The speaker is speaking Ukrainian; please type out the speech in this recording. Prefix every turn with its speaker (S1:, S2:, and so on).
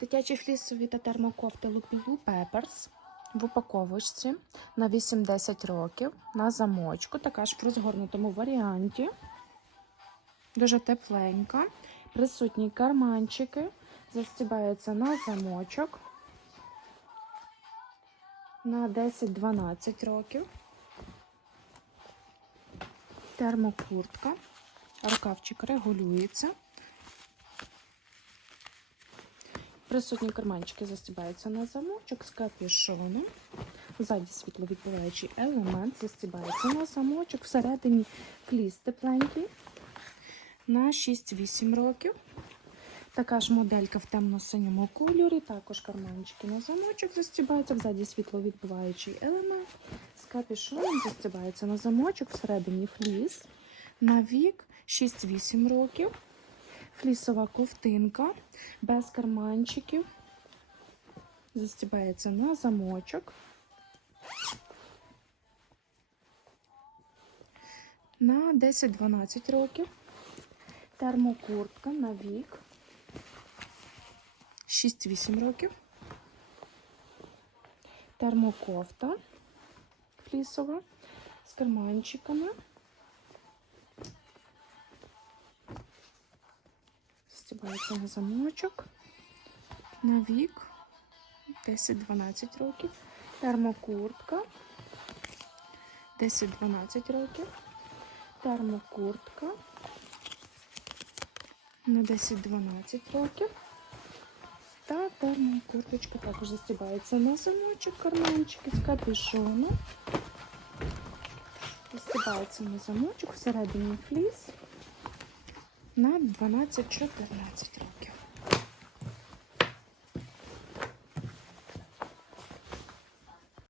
S1: Дитячі флісові та термокофти Look Peppers в упаковочці на 8-10 років на замочку, така ж в розгорнутому варіанті. Дуже тепленька. Присутні карманчики, застібається на замочок на 10-12 років. Термокуртка. Рукавчик регулюється. Присутні карманчики застібаються на замочок з капюшоном. Ззаді світловідбиваючий елемент застібається на замочок. Всередині фліс тепленький на 6-8 років. Така ж моделька в темно-синьому кольорі. Також карманчики на замочок застібаються. Ззаді світловідбиваючий елемент. З капюшоном застібається на замочок. Всередині фліс. На вік 6-8 років. Флісова ковтинка без карманчиків. Застібається на замочок. На 10-12 років. Термокуртка на вік. 6-8 років. Термокофта флісова з карманчиками. Стібається на замочок. На вік 10-12 років. Термокуртка. 10-12 років. Термокуртка. На 10-12 років. Та термокурточка також застібається на замочок, карманчики з капюшону. Застібається на замочок, всередині фліс на 12-14 років.